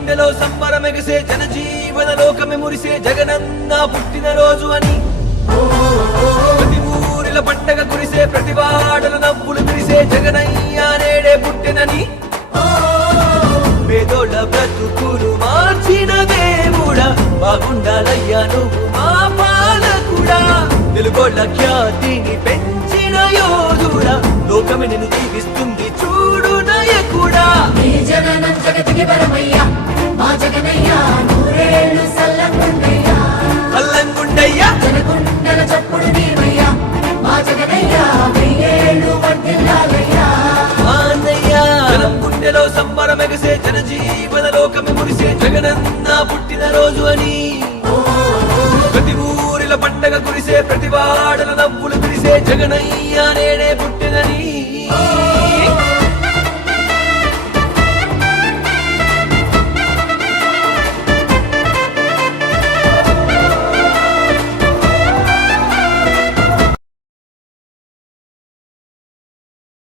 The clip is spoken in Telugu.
గుండెలో సంబరమెగిసే జనజీవన లోకమే మురిసే జగనన్న పుట్టిన రోజు అని ప్రతి ఊరిల పండగ కురిసే ప్రతి వాడల నవ్వులు విరిసే జగనయ్య నేడే పుట్టినని పేదోళ్ళ బ్రతుకులు మార్చిన దేవుడా బాగుండాలయ్యా నువ్వు మా పాలకుడా తెలుగోళ్ళ ఖ్యాతిని పెంచిన యోధుడా లోకమే నిన్ను జీవిస్తుంది చూడు నాయకుడా నీ జననం జగతికి వరమయ్యా మా జగనయ్యా నూరేళ్ళు సల్లంగుండయ్యా అల్లంగుండయ్యా జనగుండల చప్పుడు నీవయ్యా మా జగనయ్యా వెయ్యేళ్ళు వర్ధిల్లాలయ్యా అన్నయ్యా జనం గుండెలో సంబరమెగసే జనజీవన లోకమే మురిసే జగనన్న పుట్టిన రోజు అని ప్రతి ఊరిల పండగ కురిసే ప్రతి వాడల నవ్వులు విరిసే జగనయ్య నేడే పుట్టిన